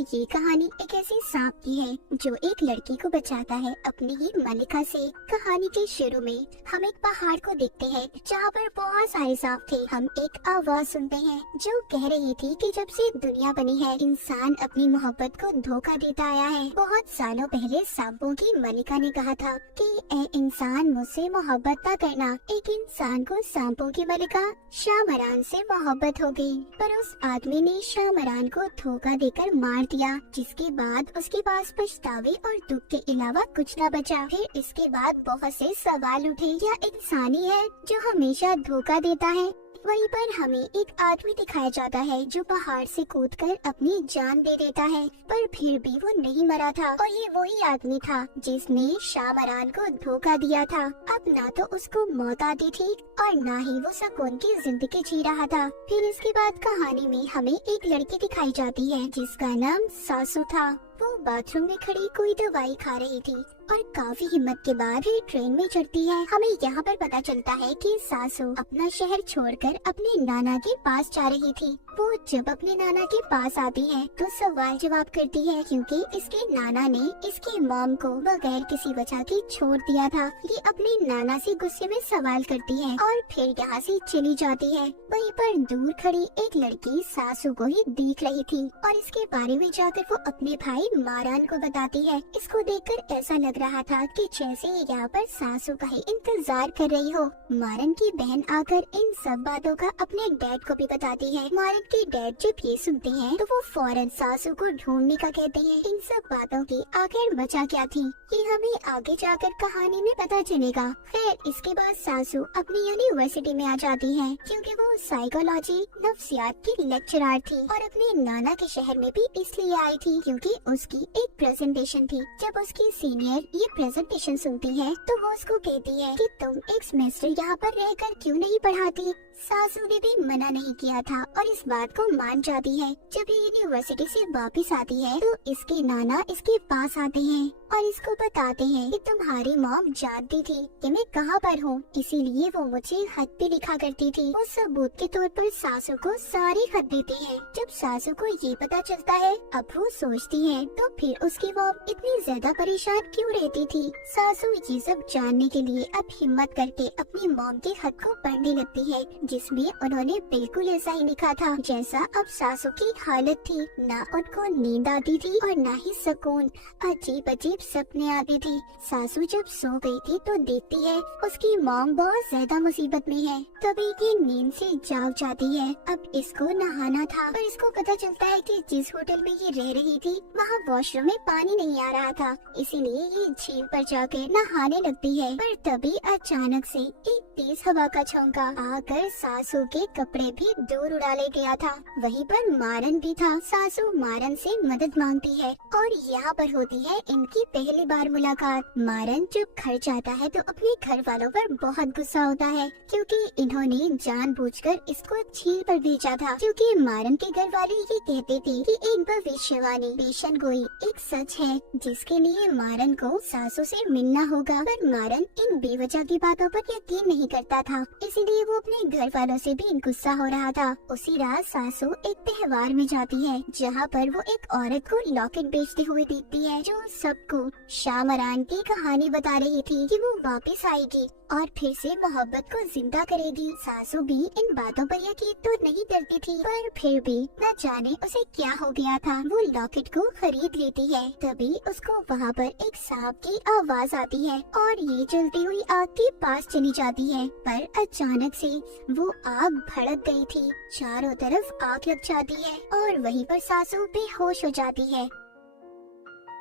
ये कहानी एक ऐसी सांप की है जो एक लड़की को बचाता है अपनी ही मलिका से। कहानी के शुरू में हम एक पहाड़ को देखते हैं जहाँ पर बहुत सारे सांप थे। हम एक आवाज सुनते हैं जो कह रही थी कि जब से दुनिया बनी है इंसान अपनी मोहब्बत को धोखा देता आया है। बहुत सालों पहले सांपों की मलिका ने कहा था कि ए इंसान मुझसे मोहब्बत न करना। एक इंसान को सांपों की मलिका शामरान से मोहब्बत हो गई, पर उस आदमी ने शामरान को धोखा देकर मार दिया, जिसके बाद उसके पास पछतावे और दुख के अलावा कुछ न बचा। फिर इसके बाद बहुत से सवाल उठे, क्या इंसान ही है जो हमेशा धोखा देता है? वहीं पर हमें एक आदमी दिखाया जाता है जो पहाड़ से कूदकर अपनी जान दे देता है, पर फिर भी वो नहीं मरा था। और ये वही आदमी था जिसने शामरान को धोखा दिया था। अब ना तो उसको मौत आती थी और ना ही वो सुकून की जिंदगी जी रहा था। फिर इसके बाद कहानी में हमें एक लड़की दिखाई जाती है जिसका नाम सासू था। वो बाथरूम में खड़ी कोई दवाई खा रही थी और काफी हिम्मत के बाद फिर ट्रेन में चढ़ती है। हमें यहाँ पर पता चलता है कि सासू अपना शहर छोड़कर अपने नाना के पास जा रही थी। वो जब अपने नाना के पास आती है तो सवाल जवाब करती है, क्योंकि इसके नाना ने इसकी मॉम को बगैर किसी वजह के छोड़ दिया था। ये अपने नाना से गुस्से में सवाल करती है और फिर यहाँ से चली जाती है। वहीं पर दूर खड़ी एक लड़की सासू को ही देख रही थी और इसके बारे में जाकर वो अपने भाई मारान को बताती है। इसको देखकर ऐसा लग रहा था कि जैसे यहाँ पर सासू का ही इंतजार कर रही हो। मारन की बहन आकर इन सब बातों का अपने डैड को भी बताती है। मारन के डैड जब ये सुनते हैं तो वो फौरन सासू को ढूंढने का कहते हैं। इन सब बातों की आखिर वजह क्या थी ये हमें आगे जाकर कहानी में पता चलेगा। फिर इसके बाद सासू अपनी यूनिवर्सिटी में आ जाती है, क्योंकि वो साइकोलॉजी नफ्सियात की लेक्चरर थी और अपने नाना के शहर में भी इसलिए आई थी क्योंकि उसकी एक प्रेजेंटेशन थी। जब उसकी सीनियर ये प्रेजेंटेशन सुनती है तो वो उसको कहती है कि तुम एक सेमेस्टर यहाँ पर रहकर क्यों नहीं पढ़ाती। सासू ने भी मना नहीं किया था और इस बात को मान जाती है। जब ये यूनिवर्सिटी से वापस आती है तो इसके नाना इसके पास आते हैं और इसको बताते हैं कि तुम्हारी मॉम जानती थी कि मैं कहाँ पर हूँ, इसीलिए वो मुझे खत भी लिखा करती थी। वो सबूत के तौर पर सासू को सारी खत देती है। जब सासू को ये पता चलता है अब वो सोचती है तो फिर उसकी मॉम इतनी ज्यादा परेशान क्यों रहती थी। सासू ये सब जानने के लिए अब हिम्मत करके अपनी मॉम के खत को पढ़ने लगती है, जिसमें उन्होंने बिल्कुल ऐसा ही लिखा था जैसा अब सासू की हालत थी। ना उनको नींद आती थी और ना ही सुकून, अजीब अजीब सपने आती थी। सासू जब सो गई थी तो देखती है उसकी मॉम बहुत ज्यादा मुसीबत में है। तभी ये नींद से जाग जाती है। अब इसको नहाना था पर इसको पता चलता है कि जिस होटल में ये रह रही थी वहाँ वॉशरूम में पानी नहीं आ रहा था, इसीलिए ये झील पर जाकर नहाने लगती है। पर तभी अचानक से एक तेज हवा का झोंका आकर सासू के कपड़े भी दूर उड़ा ले गया था। वहीं पर मारन भी था। सासू मारन से मदद मांगती है और यहाँ पर होती है इनकी पहली बार मुलाकात। मारन जब घर जाता है तो अपने घर वालों पर बहुत गुस्सा होता है, क्योंकि इन्होंने जानबूझकर इसको झील पर भेजा था। क्योंकि मारन के घर वाले ये कहते थे कि एक भविष्यवाणी पेशन गोई एक सच है जिसके लिए मारन को सासू से मिलना होगा। पर मारन इन बेवजह की बातों पर यकीन नहीं करता था, इसीलिए वो अपने घर वालों से भी गुस्सा हो रहा था। उसी रात सासू एक त्योहार में जाती है जहाँ पर वो एक औरत को लॉकेट बेचते हुए देखती है, जो सबको शामरान की कहानी बता रही थी कि वो वापस आएगी और फिर से मोहब्बत को जिंदा करेगी। सासू भी इन बातों पर यकीन तो नहीं करती थी, पर फिर भी न जाने उसे क्या हो गया था। वो लॉकेट को खरीद लेती है। तभी उसको वहाँ पर एक सांप की आवाज आती है और ये जलती हुई आग के पास चली जाती है। पर अचानक से वो आग भड़क गई थी, चारों तरफ आग लग जाती है और वहीं पर सासू बेहोश हो जाती है।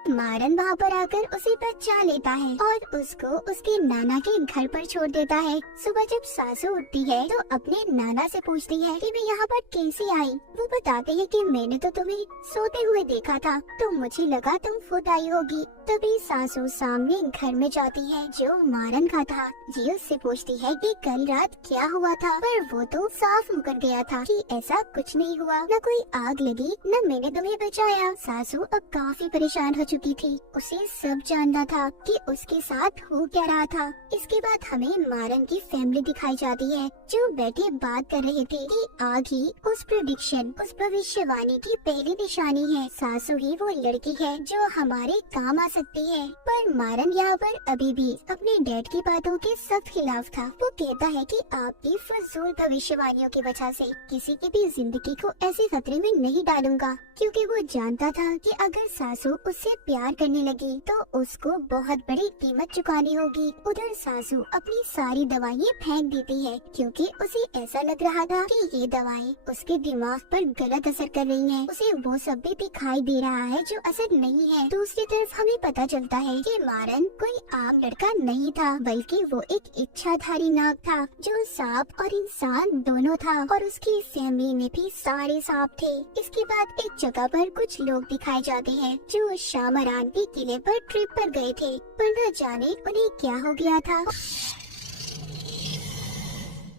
मारन वहाँ पर आकर उसे बचा लेता है और उसको उसके नाना के घर पर छोड़ देता है। सुबह जब सासू उठती है तो अपने नाना से पूछती है कि मैं यहाँ पर कैसे आई। वो बताते हैं कि मैंने तो तुम्हें सोते हुए देखा था तो मुझे लगा तुम खुद आई होगी। तभी सासू सामने घर में जाती है जो मारन का था। ये उससे पूछती है कि कल रात क्या हुआ था, पर वो तो साफ मुकर गया था कि ऐसा कुछ नहीं हुआ, न कोई आग लगी न मैंने तुम्हें बचाया। सासू अब काफी परेशान हो चुकी थी, उसे सब जानना था कि उसके साथ हो क्या रहा था। इसके बाद हमें मारन की फैमिली दिखाई जाती है, जो बैठे बात कर रहे थे कि आग ही उस प्रेडिक्शन, उस भविष्यवाणी की पहली निशानी है। सासू ही वो लड़की है जो हमारे काम आ सकती है। पर मारन यहाँ पर अभी भी अपने डैड की बातों के सख्त खिलाफ था। वो कहता है कि आपकी फजूल भविष्यवाणियों की वजह से किसी की भी जिंदगी को ऐसे खतरे में नहीं डालूंगा, क्योंकि वो जानता था कि अगर सासू उससे प्यार करने लगी तो उसको बहुत बड़ी कीमत चुकानी होगी। उधर सासू अपनी सारी दवाइयाँ फेंक देती है, क्योंकि उसे ऐसा लग रहा था कि ये दवाएं उसके दिमाग पर गलत असर कर रही हैं। उसे वो सब भी दिखाई दे रहा है जो असर नहीं है। दूसरी तरफ हमें पता चलता है कि मारन कोई आम लड़का नहीं था, बल्कि वो एक इच्छाधारी नाग था जो सांप और इंसान दोनों था, और उसकी फैमिली में भी सारे सांप थे। इसके बाद एक जगह पर कुछ लोग दिखाए जाते हैं जो शामरान के किले पर ट्रिप पर गए थे, पर न जाने उन्हें क्या हो गया था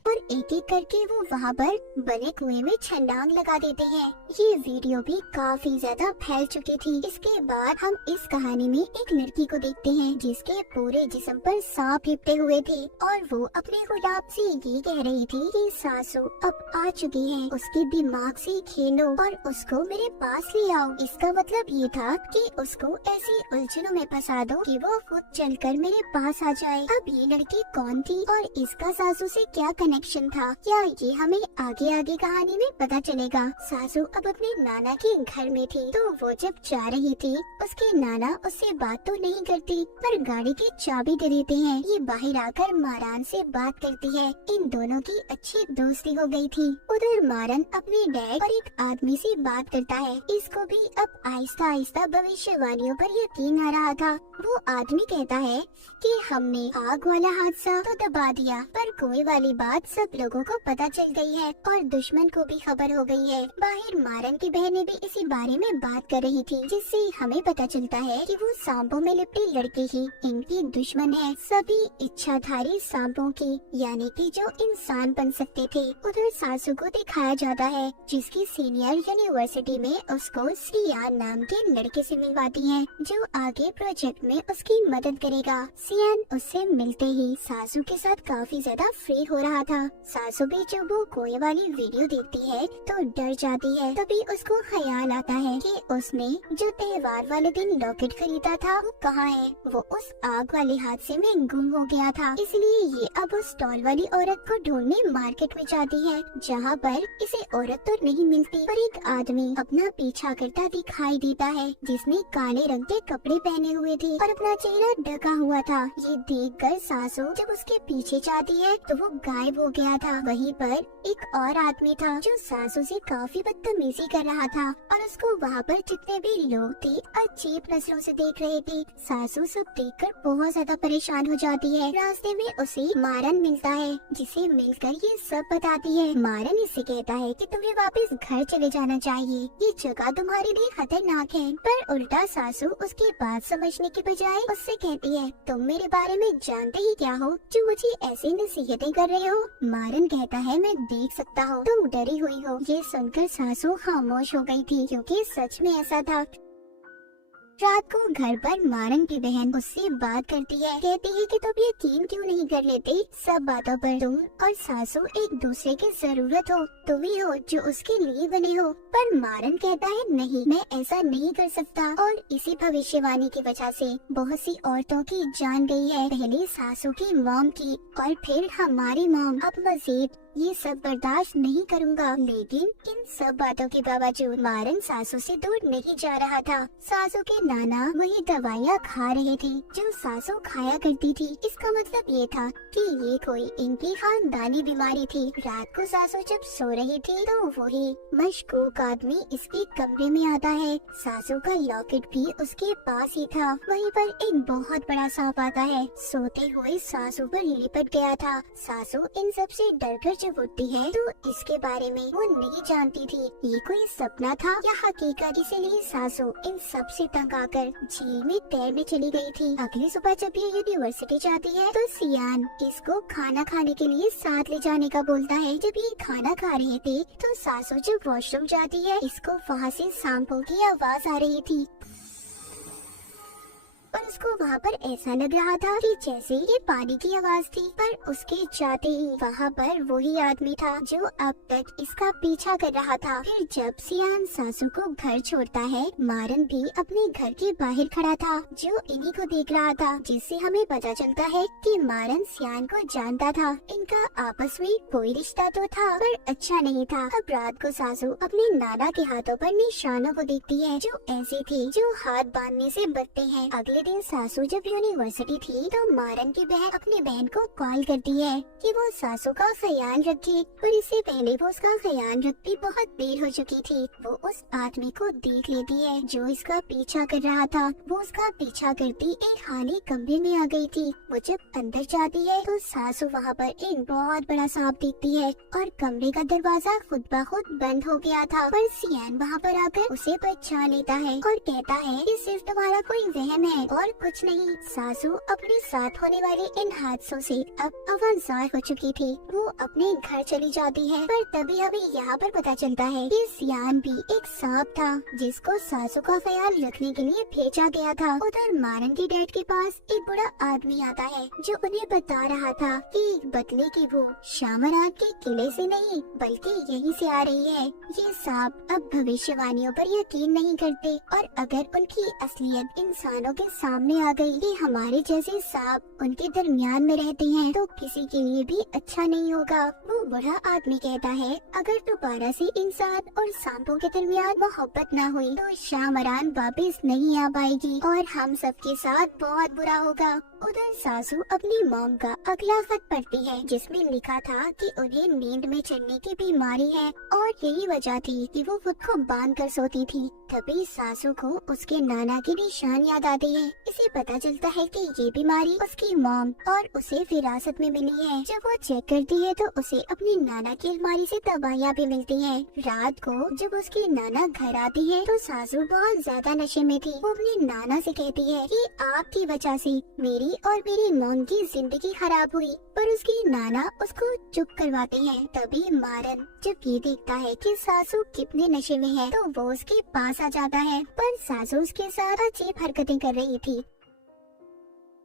और एक एक करके वो वहाँ पर बने कुएं में छलांग लगा देते हैं। ये वीडियो भी काफी ज्यादा फैल चुकी थी। इसके बाद हम इस कहानी में एक लड़की को देखते हैं जिसके पूरे जिस्म पर सांप लिपटे हुए थे, और वो अपने गुलाब से ये कह रही थी कि सासू अब आ चुकी है, उसके दिमाग से खेलो और उसको मेरे पास ले आओ। इसका मतलब ये था कि उसको ऐसी उलझनों में फंसा दो कि वो खुद चलकर मेरे पास आ जाए। अब ये लड़की कौन थी और इसका सासू से क्या कनेक्शन था, क्या ये हमें आगे आगे कहानी में पता चलेगा। सासू अब अपने नाना के घर में थी, तो वो जब जा रही थी उसके नाना उससे बात तो नहीं करती, पर गाड़ी की चाबी दे देते हैं। ये बाहर आकर मारन से बात करती है। इन दोनों की अच्छी दोस्ती हो गई थी। उधर मारन अपने डैड और एक आदमी से बात करता है। इसको भी अब आहिस्ता आहिस्ता भविष्यवाणियों पर यकीन आ रहा था। वो आदमी कहता है कि हमने आग वाला हादसा तो दबा दिया, पर कुएं वाली बात सब लोगों को पता चल गई है और दुश्मन को भी खबर हो गई है। बाहर मारन की बहनें भी इसी बारे में बात कर रही थी, जिससे हमें पता चलता है कि वो सांपों में लिपटी लड़की ही इनकी दुश्मन है, सभी इच्छाधारी सांपों की, यानी कि जो इंसान बन सकते थे। उधर सासू को दिखाया जाता है जिसकी सीनियर यूनिवर्सिटी में उसको सियान नाम के लड़के से मिलवाती है, जो आगे प्रोजेक्ट में उसकी मदद करेगा। सियान उससे मिलते ही सासू के साथ काफी ज्यादा फ्री हो रहा था। सासू भी जब वो कुएं वाली वीडियो देखती है तो डर जाती है। तभी उसको ख्याल आता है कि उसने जो त्योहार वाले दिन लॉकेट खरीदा था वो कहाँ है। वो उस आग वाले हादसे में गुम हो गया था, इसलिए ये अब उस स्टॉल वाली औरत को ढूंढने मार्केट में जाती है, जहाँ पर इसे औरत तो नहीं मिलती, पर एक आदमी अपना पीछा करता दिखाई देता है, जिसने काले रंग के कपड़े पहने हुए थे और अपना चेहरा ढका हुआ था। ये देखकर सासू जब उसके पीछे जाती है तो वो गायब हो गया था। वहीं पर एक और आदमी था जो सासू से काफी बदतमीजी कर रहा था, और उसको वहाँ पर जितने भी लोग थे अजीब नजरों से देख रहे थे। सासू सब देखकर बहुत ज्यादा परेशान हो जाती है। रास्ते में उसे मारन मिलता है, जिसे मिलकर ये सब बताती है। मारन इससे कहता है कि तुम्हें वापस घर चले जाना चाहिए, ये जगह तुम्हारे लिए खतरनाक है, पर उल्टा सासू उसकी बात समझने के बजाय उससे कहती है तुम मेरे बारे में जानते ही क्या हो जो मुझे ऐसी नसीहतें कर रहे हो। मारन कहता है मैं देख सकता हूँ तुम डरी हुई हो। ये सुनकर सासू खामोश हो गई थी, क्योंकि सच में ऐसा था। रात को घर पर मारन की बहन उससे बात करती है, कहती है कि तुम यकीन क्यों नहीं कर लेते सब बातों पर। तुम और सासू एक दूसरे की जरूरत हो, तुम ही हो जो उसके लिए बने हो। पर मारन कहता है नहीं, मैं ऐसा नहीं कर सकता, और इसी भविष्यवाणी की वजह से बहुत सी औरतों की जान गई है। पहले सासू की मॉम की और फिर हमारी मॉम। अब मजीद ये सब बर्दाश्त नहीं करूँगा। लेकिन इन सब बातों के बावजूद मारन सासू से दूर नहीं जा रहा था। सासू के नाना वही दवाइयाँ खा रहे थे जो सासू खाया करती थी। इसका मतलब ये था कि ये कोई इनकी खानदानी बीमारी थी। रात को सासू जब सो रही थी तो वही मशकूक आदमी इसके कमरे में आता है। सासू का लॉकेट भी उसके पास ही था। वहीं पर एक बहुत बड़ा सांप आता है, सोते हुए सासू पर लिपट गया था। सासू इन सब से डरकर जब उठती है तो इसके बारे में वो नहीं जानती थी ये कोई सपना था या हकीकत। इसीलिए सासू इन सब से तंग आकर झील में तैरने चली गई थी। अगली सुबह जब ये यूनिवर्सिटी जाती है तो सियान इसको खाना खाने के लिए साथ ले जाने का बोलता है। जब ये खाना खा रहे थे तो सासू जब वॉशरूम जाती है, इसको वहाँ से सांपों की आवाज आ रही थी। और उसको वहाँ पर ऐसा लग रहा था कि जैसे ये पानी की आवाज थी। पर उसके जाते ही वहाँ पर वही आदमी था जो अब तक इसका पीछा कर रहा था। फिर जब सियान सासू को घर छोड़ता है, मारन भी अपने घर के बाहर खड़ा था जो इन्हीं को देख रहा था, जिससे हमें पता चलता है कि मारन सियान को जानता था। इनका आपस में कोई रिश्ता तो था पर अच्छा नहीं था। अब रात को सासू अपने नाना के हाथों पर निशानों को देखती है जो ऐसे थे जो हाथ बांधने से बचते हैं। अगले दिन सासू जब यूनिवर्सिटी थी तो मारन की बहन अपनी बहन को कॉल करती है कि वो सासू का ख्याल रखे, पर इससे पहले वो उसका ख्याल रखती बहुत देर हो चुकी थी। वो उस आदमी को देख लेती है जो इसका पीछा कर रहा था। वो उसका पीछा करती एक खाली कमरे में आ गई थी। वो जब अंदर जाती है तो सासू वहाँ पर एक बहुत बड़ा सांप देखती है और कमरे का दरवाजा खुद ब खुद बंद हो गया था। पर सियान वहाँ पर आकर उसे पहचान लेता है और कहता है कि सिर्फ तुम्हारा कोई वहम है और कुछ नहीं। सासू अपने साथ होने वाले इन हादसों से अब अवजार हो चुकी थी। वो अपने घर चली जाती है, पर तभी हमें यहाँ पर पता चलता है कि सियान भी एक सांप था जिसको सासू का ख्याल रखने के लिए भेजा गया था। उधर मारन के डैड के पास एक बड़ा आदमी आता है जो उन्हें बता रहा था कि बदले की वो शामरान के किले से नहीं बल्कि यहीं से आ रही है। ये सांप अब भविष्यवाणियों पर यकीन नहीं करते और अगर उनकी असलियत इंसानों के सामने आ गई कि हमारे जैसे सांप उनके दरमियान में रहते हैं तो किसी के लिए भी अच्छा नहीं होगा। वो बड़ा आदमी कहता है अगर दोबारा से इंसान और सांपों के दरमियान मोहब्बत न हुई तो शामरान वापस नहीं आ पाएगी और हम सबके साथ बहुत बुरा होगा। उधर सासू अपनी मॉम का अगला खत पढ़ती है जिसमें लिखा था कि उन्हें नींद में चढ़ने की बीमारी है और यही वजह थी कि वो खुद को बांध कर सोती थी। तभी सासू को उसके नाना की निशान याद आती है। इसे पता चलता है कि ये बीमारी उसकी मॉम और उसे विरासत में मिली है। जब वो चेक करती है तो उसे अपनी नाना की अलमारी से दवाइयाँ भी मिलती हैं। रात को जब उसकी नाना घर आती है तो सासू बहुत ज्यादा नशे में थी। वो अपनी नाना से कहती है कि आपकी वजह से मेरी और मेरी मॉम की जिंदगी खराब हुई, पर उसकी नाना उसको चुप करवाती है। तभी मारन जब ये देखता है कि सासू कितने नशे में है तो वो उसके पास आ जाता है, पर सासू उसके साथ अजीब हरकतें कर रही थी।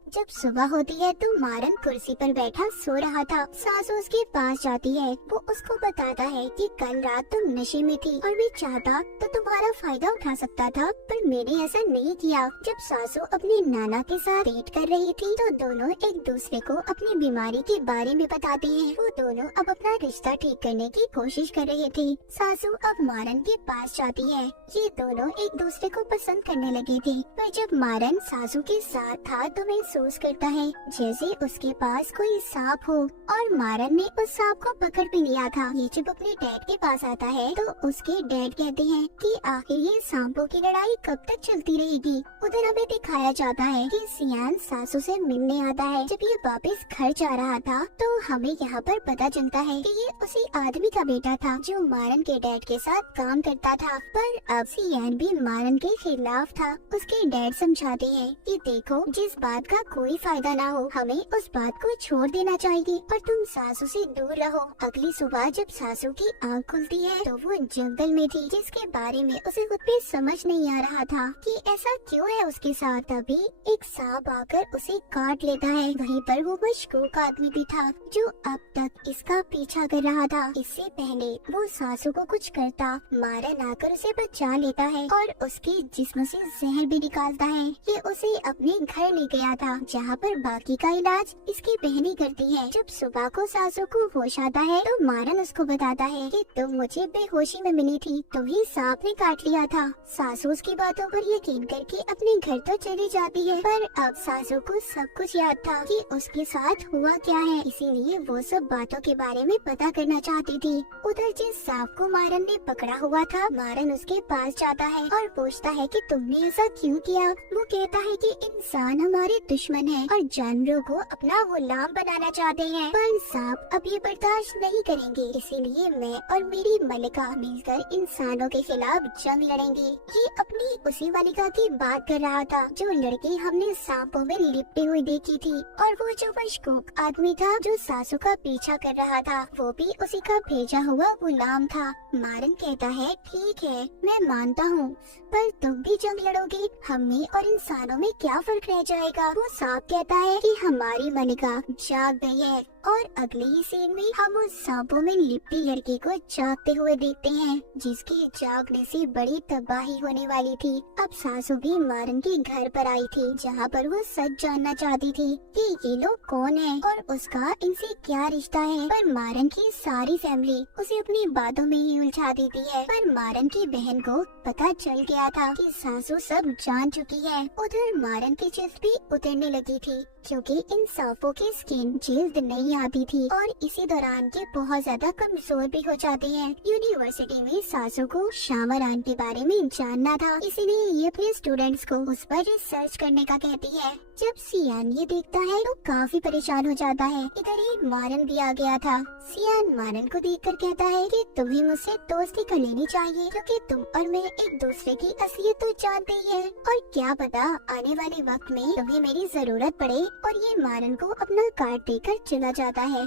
जब सुबह होती है तो मारन कुर्सी पर बैठा सो रहा था। सासू उसके पास जाती है। वो उसको बताता है कि कल रात तुम नशे में थी और मैं चाहता तो तुम्हारा फायदा उठा सकता था, पर मैंने ऐसा नहीं किया। जब सासू अपनी नाना के साथ डेट कर रही थी तो दोनों एक दूसरे को अपनी बीमारी के बारे में बताते हैं। वो दोनों अब अपना रिश्ता ठीक करने की कोशिश कर रहे थे। सासू अब मारन के पास जाती है। ये दोनों एक दूसरे को पसंद करने लगे थे, पर जब मारन सासू के साथ था तो महसूस करता है जैसे उसके पास कोई सांप हो और मारन ने उस सांप को पकड़ भी लिया था। ये जब अपने डैड के पास आता है तो उसके डैड कहते हैं कि आखिर ये सांपों की लड़ाई कब तक चलती रहेगी। उधर हमें दिखाया जाता है कि सियान सासू से मिलने आता है। जब ये वापस घर जा रहा था तो हमें यहाँ पर पता चलता है कि ये उसी आदमी का बेटा था जो मारन के डैड के साथ काम करता था। पर अब सियान भी मारन के खिलाफ था। उसके डैड समझाते हैं कि देखो, जिस बात का कोई फायदा ना हो हमें उस बात को छोड़ देना चाहिए और तुम सासू से दूर रहो। अगली सुबह जब सासू की आँख खुलती है तो वो जंगल में थी, जिसके बारे में उसे खुद भी समझ नहीं आ रहा था कि ऐसा क्यों है उसके साथ। तभी एक सांप आकर उसे काट लेता है। वहीं पर वो मशकूक आदमी भी था जो अब तक इसका पीछा कर रहा था। इससे पहले वो सासू को कुछ करता, मारन आकर उसे बचा लेता है और उसके जिस्म से जहर भी निकालता है। ये उसे अपने घर ले गया था जहाँ पर बाकी का इलाज इसकी बहनी करती है। जब सुबह को सासू को होश आता है तो मारन उसको बताता है कि तुम मुझे बेहोशी में मिली थी, तुम्हें सांप ने काट लिया था। सासू उसकी बातों पर यकीन करके अपने घर तो चली जाती है, पर अब सासू को सब कुछ याद था कि उसके साथ हुआ क्या है, इसीलिए वो सब बातों के बारे में पता करना चाहती थी। उधर जिस सांप को मारन ने पकड़ा हुआ था, मारन उसके पास जाता है और पूछता है कि तुमने ऐसा क्यों किया। वो कहता है कि इंसान हमारे दुश्मन है और जानवरों को अपना गुलाम बनाना चाहते हैं। पर सांप अब ये बर्दाश्त नहीं करेंगे, इसीलिए मैं और मेरी मलिका मिलकर इंसानों के खिलाफ जंग लड़ेंगे। ये अपनी उसी मलिका की बात कर रहा था जो लड़की हमने सांपों में लिपटी हुई देखी थी, और वो जो मशकूक आदमी था जो सासू का पीछा कर रहा था वो भी उसी का भेजा हुआ गुलाम था। मारन कहता है, ठीक है मैं मानता हूँ, पर तुम भी जंग लड़ोगे, हम में और इंसानों में क्या फर्क रह जाएगा। वो सांप कहता है कि हमारी मलिका जाग गई है, और अगले ही सीन में हम उस सांपों में लिपटी लड़की को जागते हुए देखते हैं, जिसके जागने से बड़ी तबाही होने वाली थी। अब सासू भी मारन के घर पर आई थी, जहाँ पर वो सच जानना चाहती थी कि ये लोग कौन है और उसका इनसे क्या रिश्ता है। पर मारन की सारी फैमिली उसे अपनी बातों में ही उलझा देती है। पर मारन की बहन को पता चल गया था कि सासू सब जान चुकी है। उधर मारन की चिल्त भी उतरने लगी थी, क्योंकि इन सांपों की स्किन जल्द नहीं आती थी और इसी दौरान ये बहुत ज्यादा कमजोर भी हो जाते हैं। यूनिवर्सिटी में सासू को शामरान के बारे में जानना था, इसीलिए ये अपने स्टूडेंट्स को उस पर रिसर्च करने का कहती है। जब सियान ये देखता है तो काफी परेशान हो जाता है। इधर ही मारन भी आ गया था। सियान मारन को देखकर कहता है कि तुम्हें मुझसे दोस्ती कर लेनी चाहिए, क्योंकि तुम और मैं एक दूसरे की असलियत तो जानते ही हैं, और क्या पता आने वाले वक्त में तुम्हें मेरी जरूरत पड़े। और ये मारन को अपना कार्ड देकर चला जाता है।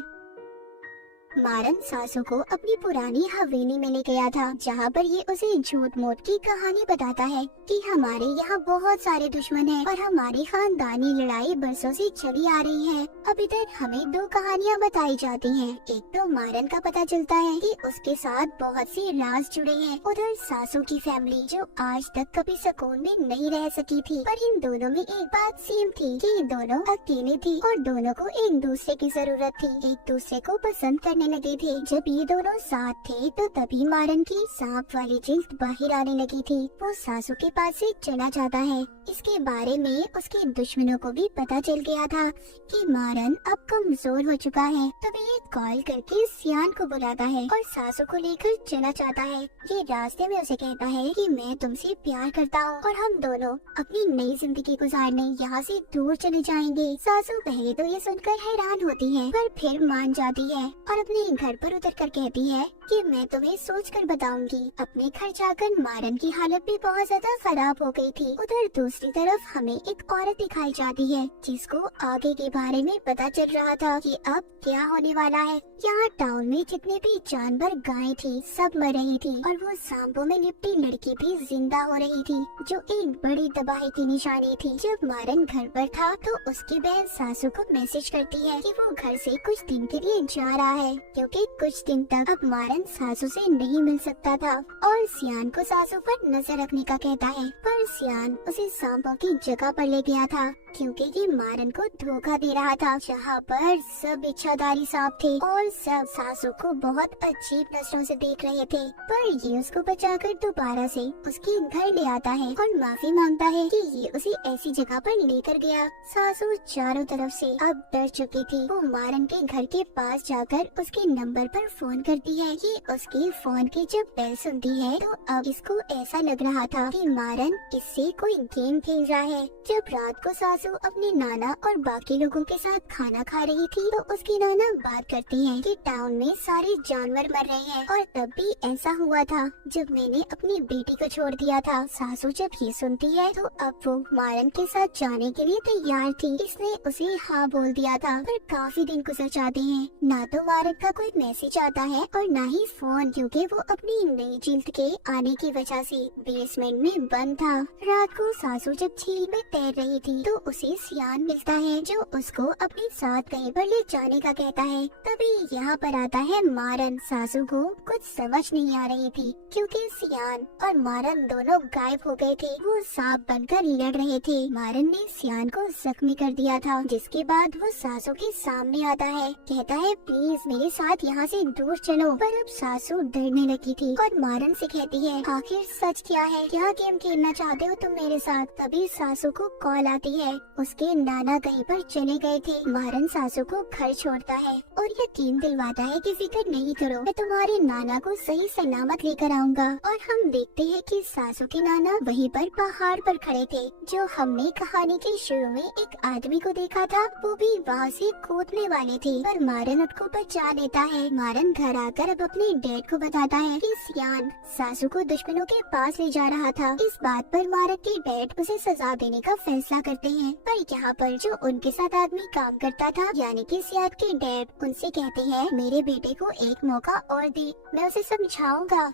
मारन सासू को अपनी पुरानी हवेली में ले गया था, जहाँ पर ये उसे झूठ मूठ की कहानी बताता है कि हमारे यहाँ बहुत सारे दुश्मन हैं और हमारी खानदानी लड़ाई बरसों से चली आ रही है। अब इधर हमें दो कहानियाँ बताई जाती हैं। एक तो मारन का पता चलता है कि उसके साथ बहुत से राज जुड़े हैं। उधर सासू की फैमिली जो आज तक कभी सुकून में नहीं रह सकी थी, पर इन दोनों में एक बात सेम थी कि दोनों अकेले थी और दोनों को एक दूसरे की जरूरत थी, एक दूसरे को पसंद करने लगे थे। जब ये दोनों साथ थे तो तभी मारन की सांप वाली जिल्द बाहर आने लगी थी। वो सासू के पास से चला जाता है। इसके बारे में उसके दुश्मनों को भी पता चल गया था कि मारन अब कमजोर हो चुका है। तभी ये कॉल करके सियान को बुलाता है और सासू को लेकर चला जाता है। ये रास्ते में उसे कहता है कि मैं तुमसे प्यार करता हूँ और हम दोनों अपनी नई जिंदगी गुजारने यहाँ से दूर चले जाएंगे। सासू पहले तो ये सुनकर हैरान होती है, पर फिर मान जाती है और अपने घर पर उतर कर कहती है कि मैं तुम्हें सोच कर बताऊंगी। अपने घर जाकर मारन की हालत भी बहुत ज्यादा खराब हो गई थी। उधर दूसरी तरफ हमें एक औरत दिखाई जाती है, जिसको आगे के बारे में पता चल रहा था कि अब क्या होने वाला है। यहाँ टाउन में जितने भी जानवर गायें थी सब मर रही थी, और वो सांपों में लिपटी लड़की भी जिंदा हो रही थी, जो एक बड़ी तबाही की निशानी थी। जब मारन घर पर था तो उसकी बहन सासू को मैसेज करती है कि वो घर से कुछ दिन के लिए जा रहा है, क्योंकि कुछ दिन तक अब मारन सासू से नहीं मिल सकता था, और सियान को सासू पर नजर रखने का कहता है। पर सियान उसे सांपों की जगह पर ले गया था, क्योंकि ये मारन को धोखा दे रहा था, जहाँ पर सब इच्छाधारी सांप थे और सब सासू को बहुत अजीब नजरों से देख रहे थे। पर ये उसको बचाकर दोबारा से उसके घर ले आता है और माफी मांगता है कि ये उसे ऐसी जगह पर लेकर गया। सासू चारों तरफ से अब डर चुकी थी। वो मारन के घर के पास जाकर उसके नंबर पर फोन करती है। ये उसके फोन की जब बेल सुनती है तो अब इसको ऐसा लग रहा था कि मारन इससे कोई गेम खेल रहा है। जब रात को सासू अपने नाना और बाकी लोगों के साथ खाना खा रही थी तो उसकी नाना बात करती है कि टाउन में सारे जानवर मर रहे हैं, और तब भी ऐसा हुआ था जब मैंने अपनी बेटी को छोड़ दिया था। सासू जब ये सुनती है तो अब वो मारन के साथ जाने के लिए तैयार थी। इसने उसे हाँ बोल दिया था, पर काफी दिन गुजर जाते हैं, ना तो मारन का कोई मैसेज आता है और ना ही फोन, क्योंकि वो अपनी नई जिल्द के आने की वजह से बेसमेंट में बंद था। रात को सासू जब झील में तैर रही थी तो उसे सियान मिलता है, जो उसको अपने साथ कहीं पर ले जाने का कहता है। तभी यहाँ पर आता है मारन। सासू को कुछ समझ नहीं आ रही थी, क्योंकि सियान और मारन दोनों गायब हो गए थे। वो सांप बनकर लड़ रहे थे। मारन ने सियान को जख्मी कर दिया था, जिसके बाद वो सासू के सामने आता है, कहता है प्लीज मेरे साथ यहाँ से दूर चलो। पर अब सासू डरने लगी थी और मारन से कहती है आखिर सच क्या है, क्या गेम खेलना चाहते हो तुम मेरे साथ। तभी सासू को कॉल आती है उसके नाना कहीं पर चले गए थे। मारन सासू को घर छोड़ता है और यकीन दिलवाता है कि फिक्र नहीं करो, मैं तुम्हारे नाना को सही सलामत लेकर आऊंगा। और हम देखते हैं कि सासू के नाना वहीं पर पहाड़ पर खड़े थे, जो हमने कहानी के शुरू में एक आदमी को देखा था। वो भी वहाँ से कूदने वाले थे, पर मारन उसको बचा लेता है। मारन घर आकर अब अपने डैड को बताता है कि सियान सासू को दुश्मनों के पास ले जा रहा था। इस बात पर मारन के डैड उसे सजा देने का फैसला करते हैं, पर यहाँ पर जो उनके साथ आदमी काम करता था यानी कि सियान के डैड उनसे कहते हैं मेरे बेटे को एक मौका और दे, मैं उसे समझाऊंगा।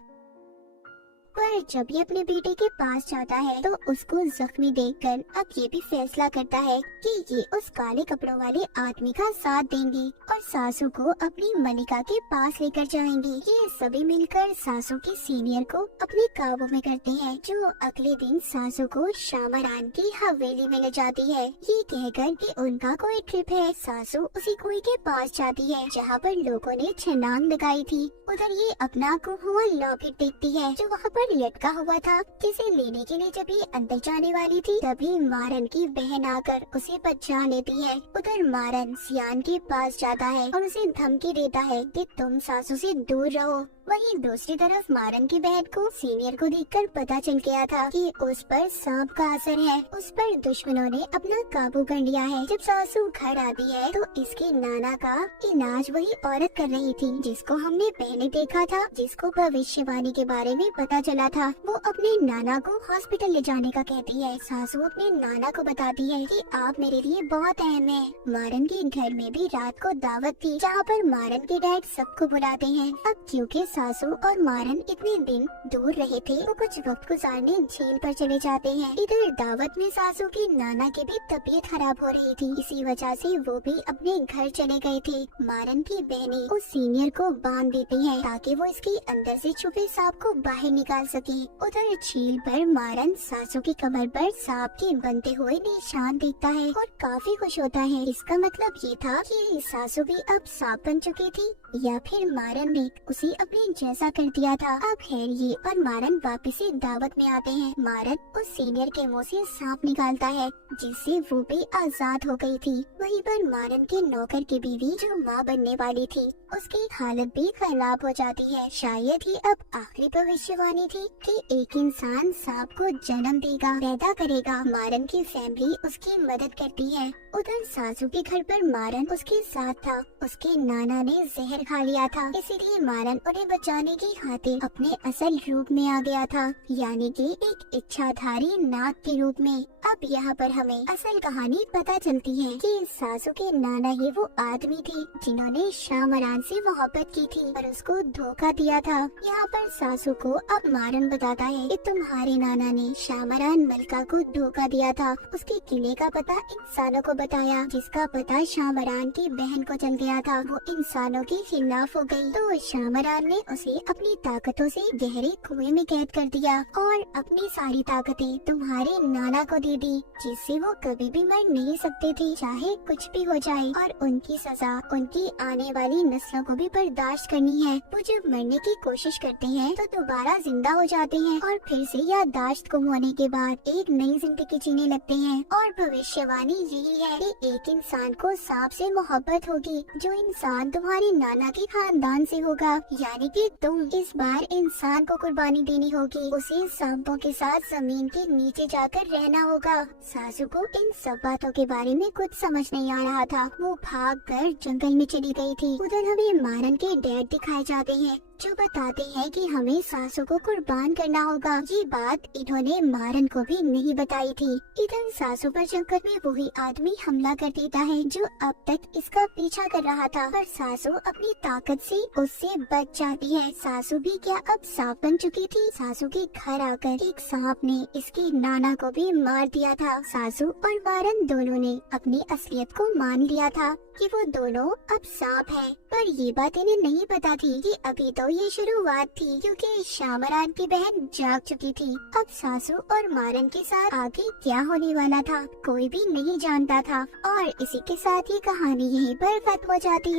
पर जब ये अपने बेटे के पास जाता है तो उसको जख्मी देखकर अब ये भी फैसला करता है कि ये उस काले कपड़ों वाले आदमी का साथ देंगे और सासू को अपनी मलिका के पास लेकर जाएंगे। ये सभी मिलकर सासू के सीनियर को अपने काबू में करते हैं, जो अगले दिन सासू को शामरान की हवेली में ले जाती है, ये कहकर कि उनका कोई ट्रिप है। सासू उसी कुएं के पास जाती है जहाँ पर लोगों ने छलांग लगाई थी। उधर ये अपना गुम हुआ लॉकेट देखती है जो वहाँ लटका हुआ था, जिसे लेने के लिए जब ये अंदर जाने वाली थी तभी मारन की बहन आकर उसे बचा लेती है। उधर मारन सियान के पास जाता है और उसे धमकी देता है कि तुम सासू से दूर रहो। वहीं दूसरी तरफ मारन की बहन को सीनियर को देखकर पता चल गया था कि उस पर सांप का असर है। उस पर दुश्मनों ने अपना काबू कर लिया है। जब सासू घर आती है तो इसके नाना का इलाज वही औरत कर रही थी जिसको हमने पहले देखा था, जिसको भविष्यवाणी के बारे में पता चला था। वो अपने नाना को हॉस्पिटल ले जाने का कहती है। सासू अपने नाना को बताती है कि आप मेरे लिए बहुत अहम है। मारन के घर में भी रात को दावत थी जहाँ पर मारन के डैड सबको बुलाते हैं। अब क्योंकि सासू और मारन इतने दिन दूर रहे थे, वो कुछ वक्त गुजारने झील पर चले जाते हैं। इधर दावत में सासू की नाना की भी तबीयत खराब हो रही थी, इसी वजह से वो भी अपने घर चले गए थे। मारन की बहनें उस सीनियर को बांध देती हैं ताकि वो इसके अंदर से छुपे सांप को बाहर निकाल सके। उधर झील पर मारन सासू की कमर पर सांप के बनते हुए निशान देखता है और काफी खुश होता है। इसका मतलब ये था कि सासू भी अब सांप बन चुकी थी या फिर मारन ने उसे अपने जैसा कर दिया था। अब हैरी और मारन वापस से दावत में आते हैं। मारन उस सीनियर के मुंह से सांप निकालता है जिससे वो भी आजाद हो गई थी। वहीं पर मारन के नौकर की बीवी जो माँ बनने वाली थी उसकी हालत भी खराब हो जाती है। शायद ही अब आखिरी भविष्यवाणी थी कि एक इंसान सांप को जन्म देगा, पैदा करेगा। मारन की फैमिली उसकी मदद करती है। उधर सासू के घर पर मारन उसके साथ था। उसके नाना ने जहर खा लिया था, इसीलिए मारन उन्हें बचाने की खातिर अपने असल रूप में आ गया था, यानी कि एक इच्छाधारी नाग के रूप में। अब यहाँ पर हमें असल कहानी पता चलती है कि सासू के नाना ही वो आदमी थे जिन्होंने शामरान से मोहब्बत की थी और उसको धोखा दिया था। यहाँ पर सासू को अब मारन बताता है कि तुम्हारे नाना ने शामरान मलिका को धोखा दिया था। उसके किले का पता इंसानों को बताया, जिसका पता शामरान की बहन को चल गया था। वो इंसानों के खिलाफ हो गई तो शामरान ने उसे अपनी ताकतों से गहरे कुएं में कैद कर दिया और अपनी सारी ताकतें तुम्हारे नाना को दे दी, जिससे वो कभी भी मर नहीं सकते थे, चाहे कुछ भी हो जाए। और उनकी सजा उनकी आने वाली नस्लों को भी बर्दाश्त करनी है। वो जब मरने की कोशिश करते हैं तो दोबारा जिंदा हो जाते हैं और फिर से याददाश्त गुम होने के बाद एक नई जिंदगी जीने लगते हैं। और भविष्यवाणी यही है कि एक इंसान को सांप से मोहब्बत होगी, जो इंसान तुम्हारे नाना के खानदान से होगा, यानी कि तुम। इस बार इंसान को कुर्बानी देनी होगी, उसे सांपों के साथ जमीन के नीचे जाकर रहना होगा। सासू को इन सब बातों के बारे में कुछ समझ नहीं आ रहा था। वो भागकर जंगल में चली गई थी। उधर हमें मारन के डैड दिखाए जाते हैं जो बताते हैं कि हमें सासू को कुर्बान करना होगा। ये बात इन्होंने मारन को भी नहीं बताई थी। इधर सासू पर जंगल में वही आदमी हमला कर देता है जो अब तक इसका पीछा कर रहा था, पर सासू अपनी ताकत से उससे बच जाती है। सासू भी क्या अब सांप बन चुकी थी। सासू के घर आकर एक सांप ने इसके नाना को भी मार दिया था। सासू और मारन दोनों ने अपनी असलियत को मान लिया था कि वो दोनों अब सांप हैं, पर ये बात इन्हें नहीं पता थी कि अभी तो ये शुरुआत थी, क्योंकि शामरान की बहन जाग चुकी थी। अब सासू और मारन के साथ आगे क्या होने वाला था कोई भी नहीं जानता था। और इसी के साथ ये कहानी यहीं पर खत्म हो जाती है।